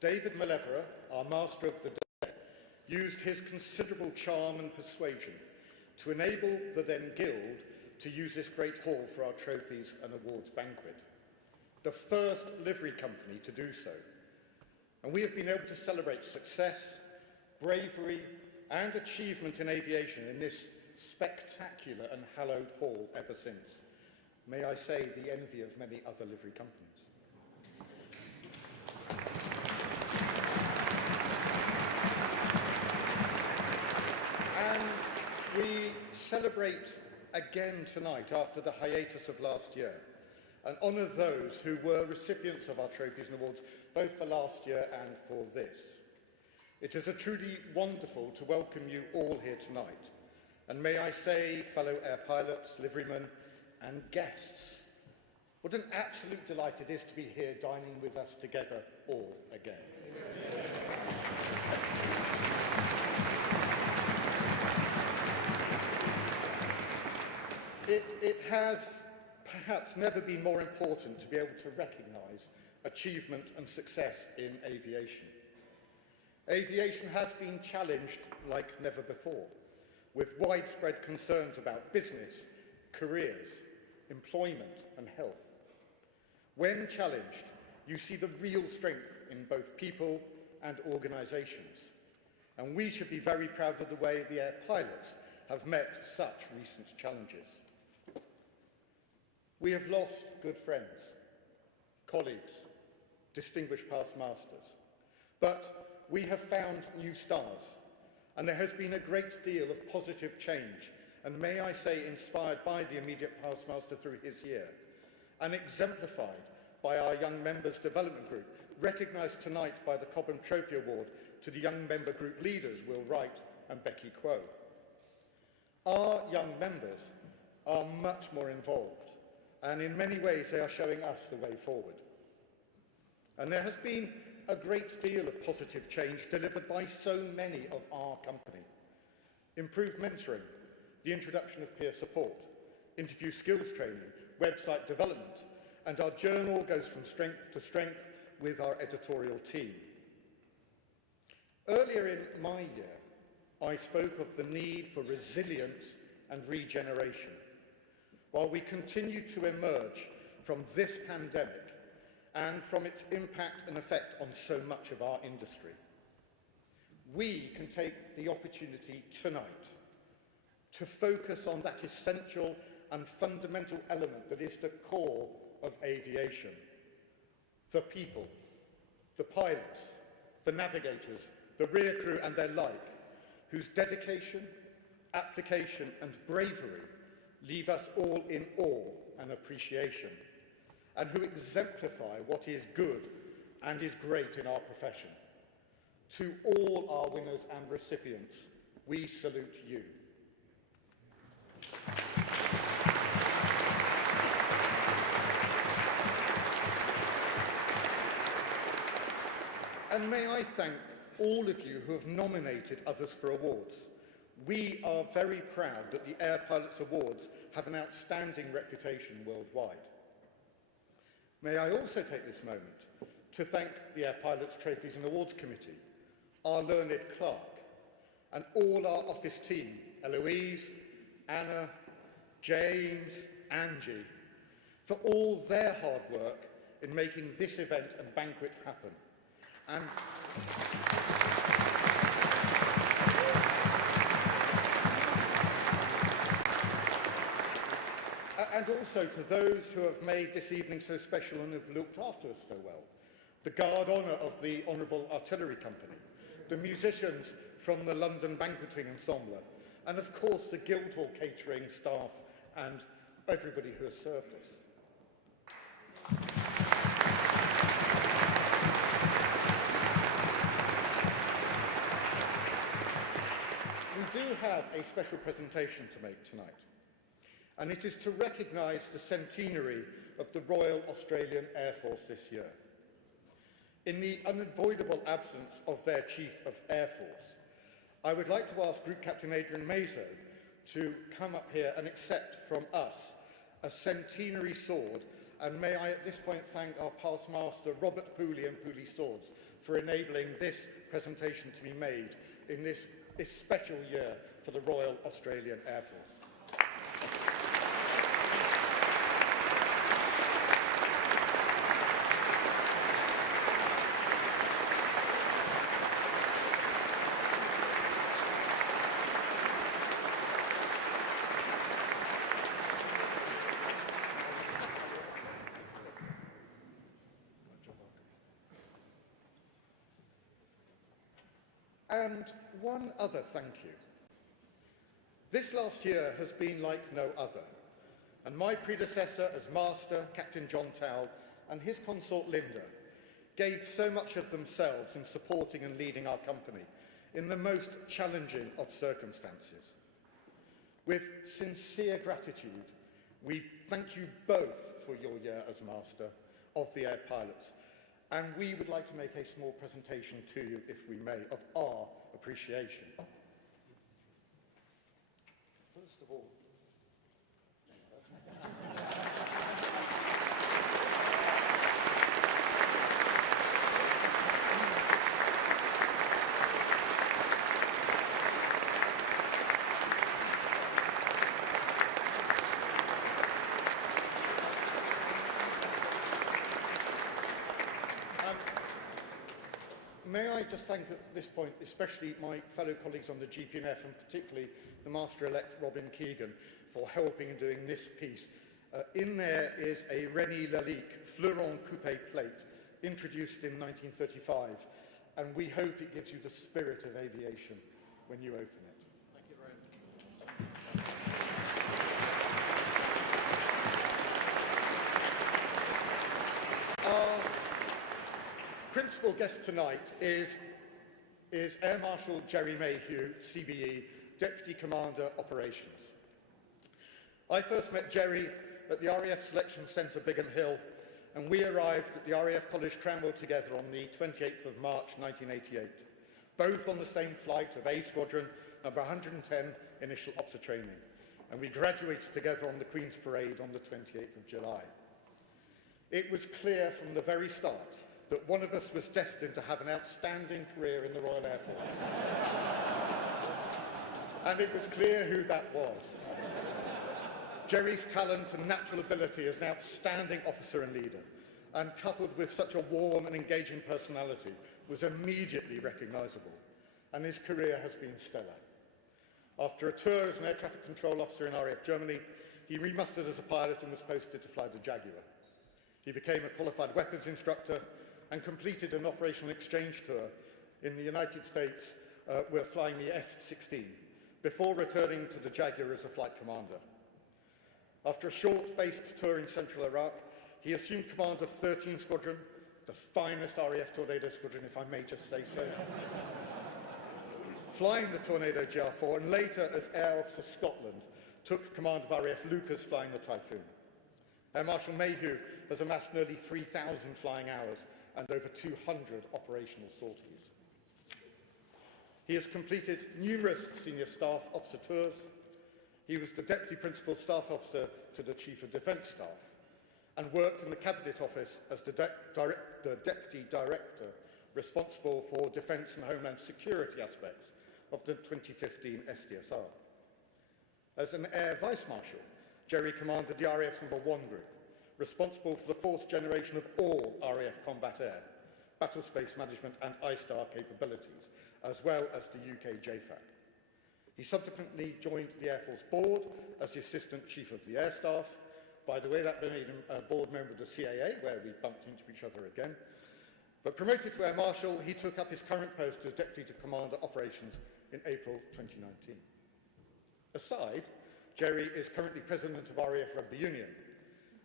David Maleverer, our master of the day, used his considerable charm and persuasion to enable the then Guild to use this great hall for our trophies and awards banquet, the first livery company to do so. And we have been able to celebrate success, bravery, and achievement in aviation in this spectacular and hallowed hall ever since. May I say, the envy of many other livery companies. And we celebrate again tonight after the hiatus of last year and honour those who were recipients of our trophies and awards both for last year and for this. It is a truly wonderful to welcome you all here tonight. And may I say, fellow air pilots, liverymen and guests, what an absolute delight it is to be here dining with us together all again. It has perhaps never been more important to be able to recognise achievement and success in aviation. Aviation has been challenged like never before, with widespread concerns about business, careers, employment and health. When challenged, you see the real strength in both people and organisations, and we should be very proud of the way the air pilots have met such recent challenges. We have lost good friends, colleagues, distinguished past masters, but we have found new stars, and there has been a great deal of positive change, and may I say inspired by the immediate past master through his year, and exemplified by our Young Members Development Group, recognised tonight by the Cobham Trophy Award to the Young Member Group leaders, Will Wright and Becky Quo. Our young members are much more involved, and in many ways they are showing us the way forward. And there has been a great deal of positive change delivered by so many of our company. Improved mentoring, the introduction of peer support, interview skills training, website development, and our journal goes from strength to strength with our editorial team. Earlier in my year, I spoke of the need for resilience and regeneration, while we continue to emerge from this pandemic and from its impact and effect on so much of our industry. We can take the opportunity tonight to focus on that essential and fundamental element that is the core of aviation: the people, the pilots, the navigators, the rear crew and their like, whose dedication, application and bravery leave us all in awe and appreciation, and who exemplify what is good and is great in our profession. To all our winners and recipients, we salute you. And may I thank all of you who have nominated others for awards. We are very proud that the Air Pilots Awards have an outstanding reputation worldwide. May I also take this moment to thank the Air Pilots Trophies and Awards Committee, our learned clerk, and all our office team, Eloise, Anna, James, Angie, for all their hard work in making this event and banquet happen. And also to those who have made this evening so special and have looked after us so well. The Guard Honour of the Honourable Artillery Company, the musicians from the London Banqueting Ensemble, and of course the Guildhall catering staff and everybody who has served us. We do have a special presentation to make tonight, and it is to recognise the centenary of the Royal Australian Air Force this year. In the unavoidable absence of their Chief of Air Force, I would like to ask Group Captain Adrian Mazo to come up here and accept from us a centenary sword, and may I at this point thank our past master Robert Pooley and Pooley Swords for enabling this presentation to be made in this special year for the Royal Australian Air Force. And one other thank you. This last year has been like no other, and my predecessor as Master, Captain John Towle, and his consort Linda gave so much of themselves in supporting and leading our company in the most challenging of circumstances. With sincere gratitude, we thank you both for your year as Master of the Air Pilots. And we would like to make a small presentation to you, if we may, of our appreciation. First of all, may I just thank at this point, especially my fellow colleagues on the GPNF and particularly the Master-elect Robin Keegan for helping in doing this piece. In there is a Rennie Lalique Fleuron Coupé plate introduced in 1935, and we hope it gives you the spirit of aviation when you open it. Thank you very much. Principal guest tonight is Air Marshal Jerry Mayhew, CBE, Deputy Commander Operations. I first met Jerry at the RAF Selection Centre, Biggin Hill, and we arrived at the RAF College Cranwell together on the 28th of March 1988, both on the same flight of A Squadron, number 110, initial officer training, and we graduated together on the Queen's Parade on the 28th of July. It was clear from the very start that one of us was destined to have an outstanding career in the Royal Air Force. And it was clear who that was. Jerry's talent and natural ability as an outstanding officer and leader, and coupled with such a warm and engaging personality, was immediately recognisable, and his career has been stellar. After a tour as an air traffic control officer in RAF Germany, he remustered as a pilot and was posted to fly the Jaguar. He became a qualified weapons instructor and completed an operational exchange tour in the United States where flying the F-16, before returning to the Jaguar as a flight commander. After a short-based tour in central Iraq, he assumed command of 13 Squadron, the finest RAF Tornado Squadron, if I may just say so, flying the Tornado GR4, and later as Air Officer Scotland, took command of RAF Lucas flying the Typhoon. Air Marshal Mayhew has amassed nearly 3,000 flying hours and over 200 operational sorties. He has completed numerous senior staff officer tours. He was the Deputy Principal Staff Officer to the Chief of Defence Staff and worked in the Cabinet Office as the Deputy Director responsible for Defence and Homeland Security aspects of the 2015 SDSR. As an Air Vice Marshal, Jerry commanded the RAF's No. 1 Group, responsible for the fourth generation of all RAF Combat Air, Battle Space Management and ISTAR capabilities, as well as the UK JFAC. He subsequently joined the Air Force Board as the Assistant Chief of the Air Staff. By the way, that made him a board member of the CAA, where we bumped into each other again. But promoted to Air Marshal, he took up his current post as Deputy Commander Operations in April 2019. Aside, Jerry is currently President of RAF Rugby Union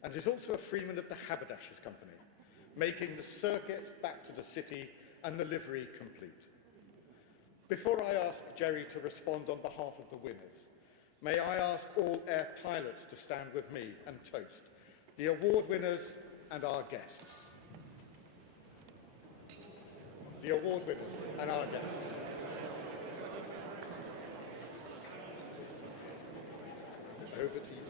and is also a freeman of the Haberdashers Company, making the circuit back to the city and the livery complete. Before I ask Jerry to respond on behalf of the winners, may I ask all air pilots to stand with me and toast the award winners and our guests. The award winners and our guests. Over to you.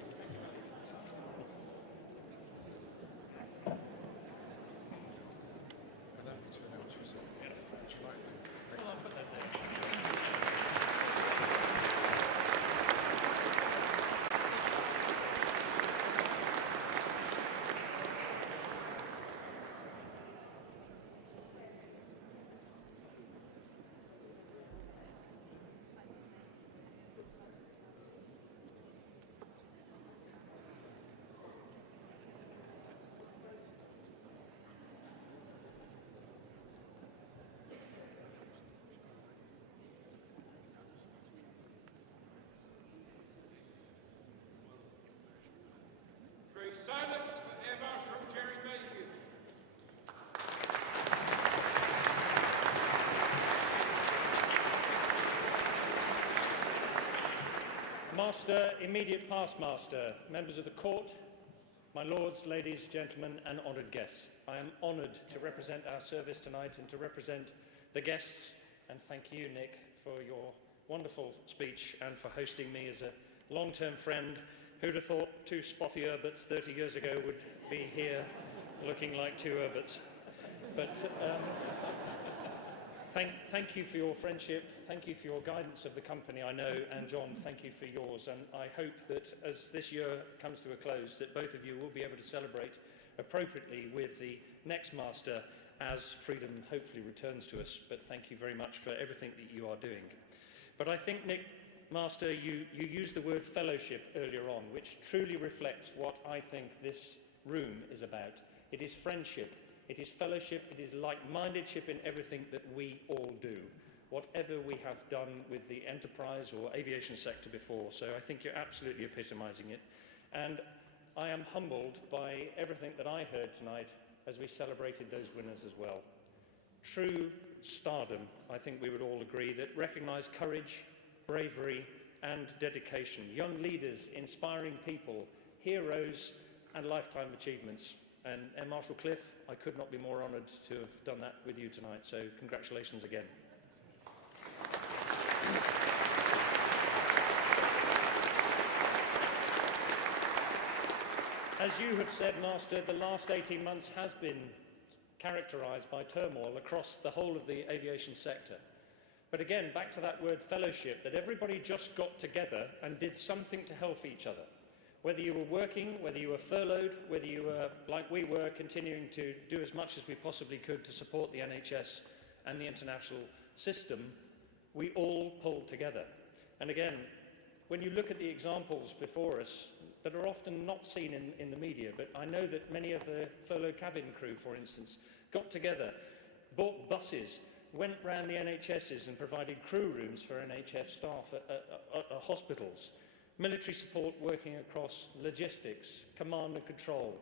Silence for Air Marshal Jerry Mayhew. Master, immediate past master, members of the court, my lords, ladies, gentlemen and honoured guests. I am honoured to represent our service tonight and to represent the guests, and thank you, Nick, for your wonderful speech and for hosting me as a long-term friend. Who'd have thought two spotty Herberts 30 years ago would be here looking like two Herberts? But thank you for your friendship, thank you for your guidance of the company, I know, and John, thank you for yours. And I hope that as this year comes to a close, that both of you will be able to celebrate appropriately with the next master as freedom hopefully returns to us. But thank you very much for everything that you are doing. But I think, Nick, Master, you used the word fellowship earlier on, which truly reflects what I think this room is about. It is friendship, it is fellowship, it is like-mindedship in everything that we all do, whatever we have done with the enterprise or aviation sector before. So I think you're absolutely epitomising it. And I am humbled by everything that I heard tonight as we celebrated those winners as well. True stardom, I think we would all agree, that recognised courage, bravery and dedication, young leaders, inspiring people, heroes and lifetime achievements. And Air Marshal Cliff, I could not be more honoured to have done that with you tonight, so congratulations again. As you have said, Master, the last 18 months has been characterised by turmoil across the whole of the aviation sector. But again, back to that word fellowship, that everybody just got together and did something to help each other. Whether you were working, whether you were furloughed, whether you were, like we were, continuing to do as much as we possibly could to support the NHS and the international system, we all pulled together. And again, when you look at the examples before us that are often not seen in the media, but I know that many of the furloughed cabin crew, for instance, got together, bought buses, went round the NHSs and provided crew rooms for NHS staff at hospitals, military support working across logistics, command and control,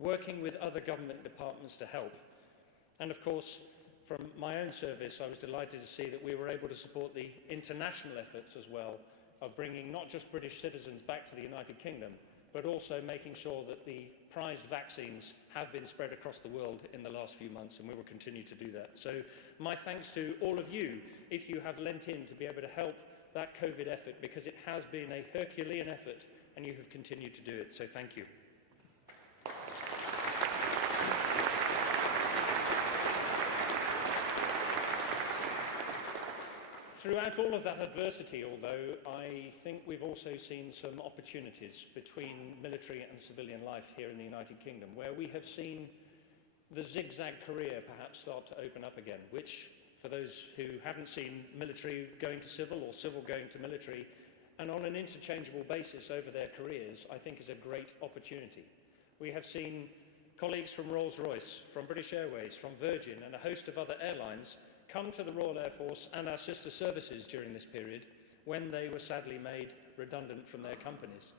working with other government departments to help. And of course, from my own service, I was delighted to see that we were able to support the international efforts as well of bringing not just British citizens back to the United Kingdom, but also making sure that the prized vaccines have been spread across the world in the last few months, and we will continue to do that. So my thanks to all of you, if you have lent in to be able to help that COVID effort, because it has been a Herculean effort, and you have continued to do it. So thank you. Throughout all of that adversity, although, I think we've also seen some opportunities between military and civilian life here in the United Kingdom, where we have seen the zigzag career perhaps start to open up again, which, for those who haven't seen military going to civil or civil going to military, and on an interchangeable basis over their careers, I think is a great opportunity. We have seen colleagues from Rolls-Royce, from British Airways, from Virgin, and a host of other airlines come to the Royal Air Force and our sister services during this period when they were sadly made redundant from their companies.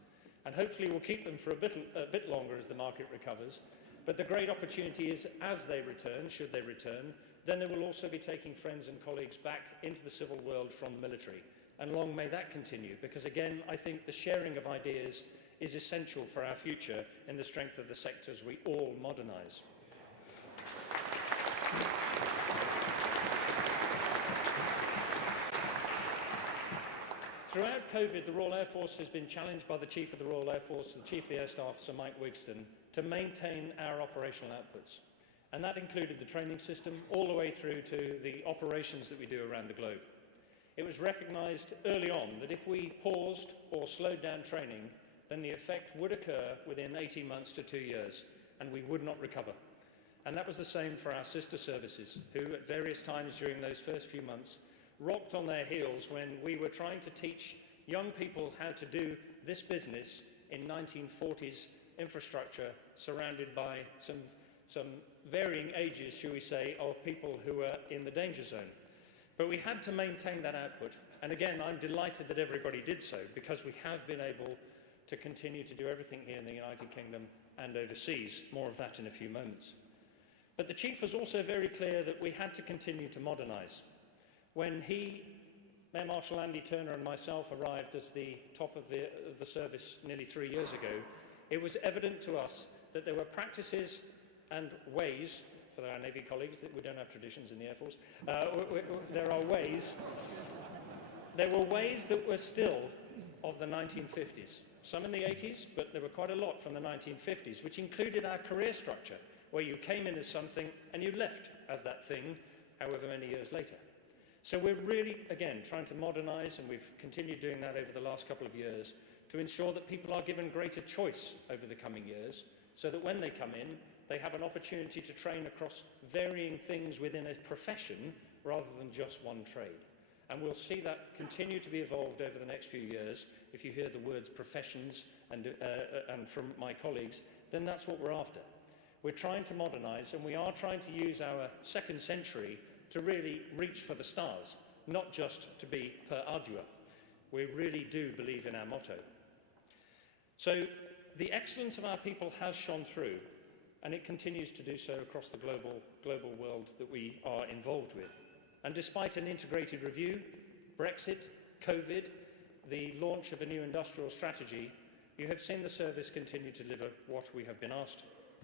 And hopefully we'll keep them for a bit longer as the market recovers. But the great opportunity is, as they return, should they return, then they will also be taking friends and colleagues back into the civil world from the military. And long may that continue, because again, I think the sharing of ideas is essential for our future in the strength of the sectors we all modernise. Throughout COVID, the Royal Air Force has been challenged by the Chief of the Royal Air Force, the Chief of the Air Staff, Sir Mike Wigston, to maintain our operational outputs. And that included the training system all the way through to the operations that we do around the globe. It was recognised early on that if we paused or slowed down training, then the effect would occur within 18 months to 2 years, and we would not recover. And that was the same for our sister services, who at various times during those first few months rocked on their heels when we were trying to teach young people how to do this business in 1940s infrastructure, surrounded by some varying ages, shall we say, of people who were in the danger zone. But we had to maintain that output. And again, I'm delighted that everybody did so, because we have been able to continue to do everything here in the United Kingdom and overseas. More of that in a few moments. But the Chief was also very clear that we had to continue to modernise. When he, Air Marshal Andy Turner and myself arrived as the top of the service nearly 3 years ago, it was evident to us that there were practices and ways, for our Navy colleagues, that we don't have traditions in the Air Force, there were ways that were still of the 1950s. Some in the 80s, but there were quite a lot from the 1950s, which included our career structure, where you came in as something and you left as that thing, however many years later. So we're really, again, trying to modernise, and we've continued doing that over the last couple of years, to ensure that people are given greater choice over the coming years, so that when they come in, they have an opportunity to train across varying things within a profession rather than just one trade. And we'll see that continue to be evolved over the next few years. If you hear the words professions and from my colleagues, then that's what we're after. We're trying to modernise, and we are trying to use our second century to really reach for the stars, not just to be per ardua. We really do believe in our motto. So the excellence of our people has shone through, and it continues to do so across the global world that we are involved with. And despite an integrated review, Brexit, COVID, the launch of a new industrial strategy, you have seen the service continue to deliver what we have been asked.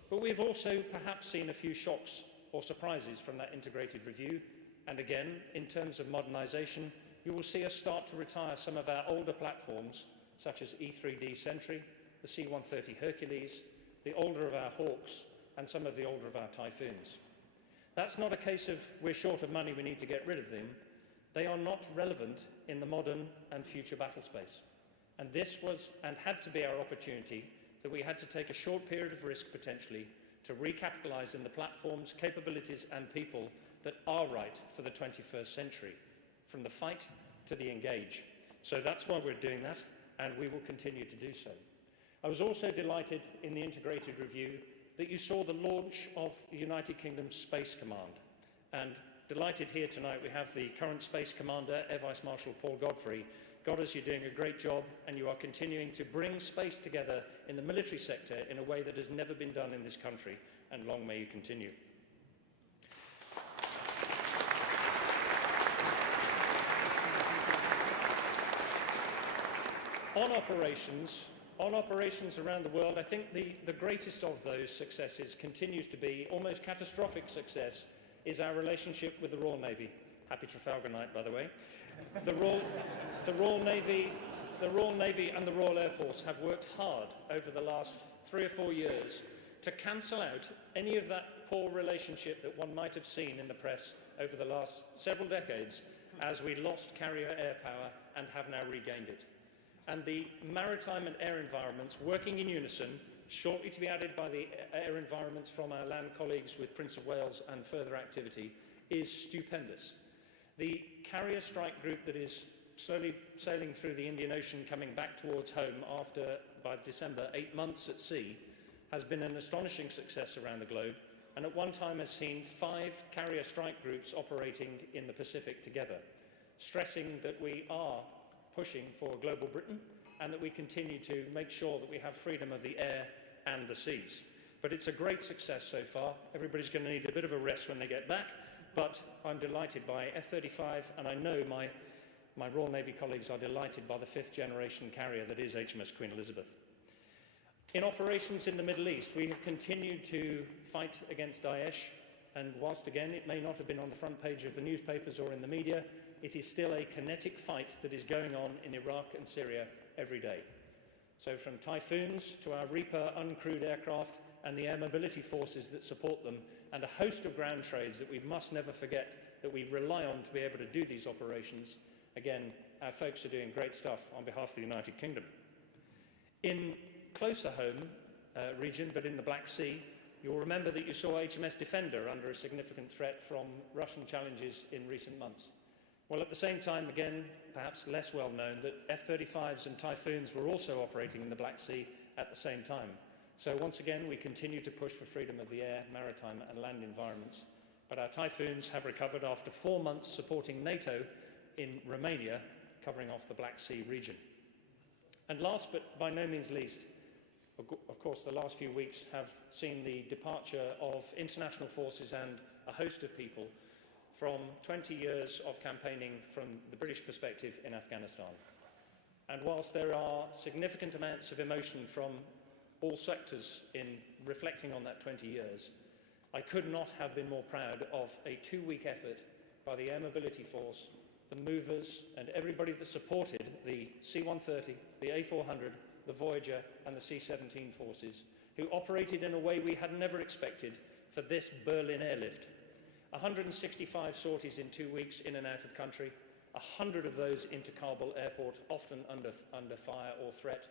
But we've also perhaps seen a few shocks or surprises from that integrated review. And again, in terms of modernisation, you will see us start to retire some of our older platforms, such as E3D Sentry, the C-130 Hercules, the older of our Hawks, and some of the older of our Typhoons. That's not a case of we're short of money, we need to get rid of them. They are not relevant in the modern and future battle space. And this was and had to be our opportunity, that we had to take a short period of risk potentially to recapitalise in the platforms, capabilities and people that are right for the 21st century, from the fight to the engage. So that's why we're doing that, and we will continue to do so. I was also delighted in the integrated review that you saw the launch of the United Kingdom Space Command. And delighted here tonight we have the current Space Commander, Air Vice Marshal Paul Godfrey. Goddess, you're doing a great job, and you are continuing to bring space together in the military sector in a way that has never been done in this country, and long may you continue. On operations, On operations around the world, I think the greatest of those successes continues to be, almost catastrophic success, is our relationship with the Royal Navy. Happy Trafalgar Night, by the way. The Royal Navy and the Royal Air Force have worked hard over the last 3 or 4 years to cancel out any of that poor relationship that one might have seen in the press over the last several decades as we lost carrier air power and have now regained it. And the maritime and air environments working in unison, shortly to be added by the air environments from our land colleagues with Prince of Wales and further activity, is stupendous. The carrier strike group that is slowly sailing through the Indian Ocean coming back towards home after, by December, 8 months at sea, has been an astonishing success around the globe, and at one time has seen 5 carrier strike groups operating in the Pacific together, stressing that we are pushing for a global Britain and that we continue to make sure that we have freedom of the air and the seas. But it's a great success so far. Everybody's going to need a bit of a rest when they get back, but I'm delighted by F-35, and I know my Royal Navy colleagues are delighted by the 5th generation carrier that is HMS Queen Elizabeth. In operations in the Middle East, we have continued to fight against Daesh, and whilst again it may not have been on the front page of the newspapers or in the media, it is still a kinetic fight that is going on in Iraq and Syria every day. So from Typhoons to our Reaper uncrewed aircraft and the air mobility forces that support them, and a host of ground trades that we must never forget that we rely on to be able to do these operations. Again, our folks are doing great stuff on behalf of the United Kingdom. In closer home region, but in the Black Sea, you'll remember that you saw HMS Defender under a significant threat from Russian challenges in recent months. Well, at the same time, again, perhaps less well known, that F-35s and Typhoons were also operating in the Black Sea at the same time. So once again, we continue to push for freedom of the air, maritime and land environments. But our Typhoons have recovered after 4 months supporting NATO in Romania, covering off the Black Sea region. And last but by no means least, of course, the last few weeks have seen the departure of international forces and a host of people from 20 years of campaigning from the British perspective in Afghanistan. And whilst there are significant amounts of emotion from all sectors in reflecting on that 20 years, I could not have been more proud of a 2-week effort by the Air Mobility Force, the movers and everybody that supported the C-130, the A400, the Voyager and the C-17 forces, who operated in a way we had never expected for this Berlin airlift. 165 sorties in 2 weeks in and out of country, 100 of those into Kabul airport, often under fire or threat,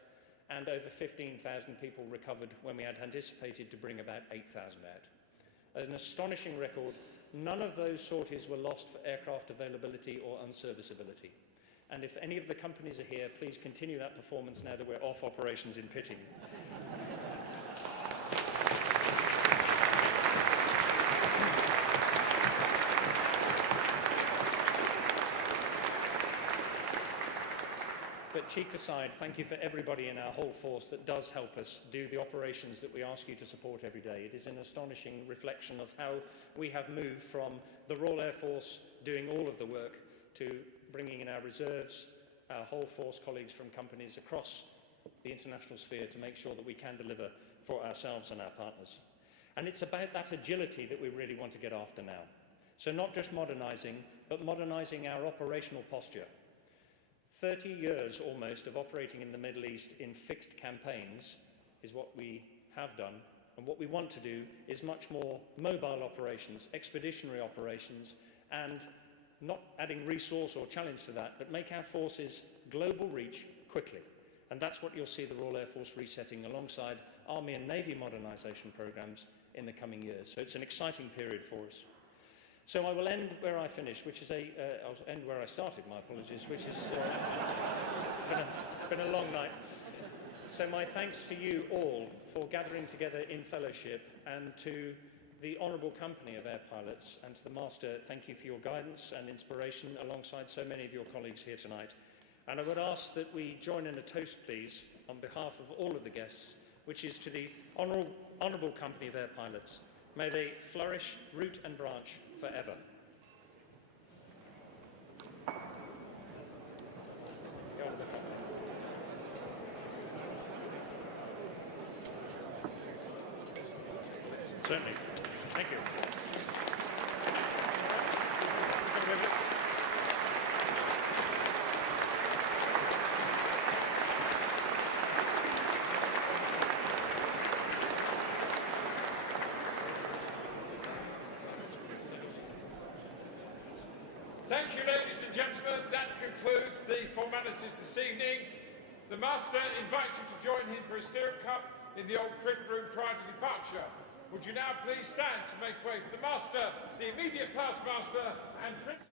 and over 15,000 people recovered when we had anticipated to bring about 8,000 out. An astonishing record. None of those sorties were lost for aircraft availability or unserviceability. And if any of the companies are here, please continue that performance now that we're off operations in pitting. But cheek aside, thank you for everybody in our whole force that does help us do the operations that we ask you to support every day. It is an astonishing reflection of how we have moved from the Royal Air Force doing all of the work to bringing in our reserves, our whole force colleagues from companies across the international sphere to make sure that we can deliver for ourselves and our partners. And it's about that agility that we really want to get after now. So not just modernising, but modernising our operational posture. 30 years almost of operating in the Middle East in fixed campaigns is what we have done, and what we want to do is much more mobile operations, expeditionary operations, and not adding resource or challenge to that, but make our forces global reach quickly. And that's what you'll see the Royal Air Force resetting alongside Army and Navy modernisation programmes in the coming years. So it's an exciting period for us. So I will end where I finished, which is I'll end where I started, my apologies, which is been a long night. So my thanks to you all for gathering together in fellowship, and to the honourable company of Air Pilots and to the Master, thank you for your guidance and inspiration alongside so many of your colleagues here tonight. And I would ask that we join in a toast, please, on behalf of all of the guests, which is to the honourable company of Air Pilots. May they flourish, root and branch forever. Certainly. Thank you. Thank you, ladies and gentlemen. That concludes the formalities this evening. The Master invites you to join him for a stirrup cup in the old cricket room prior to departure. Would you now please stand to make way for the Master, the immediate past Master and Prince...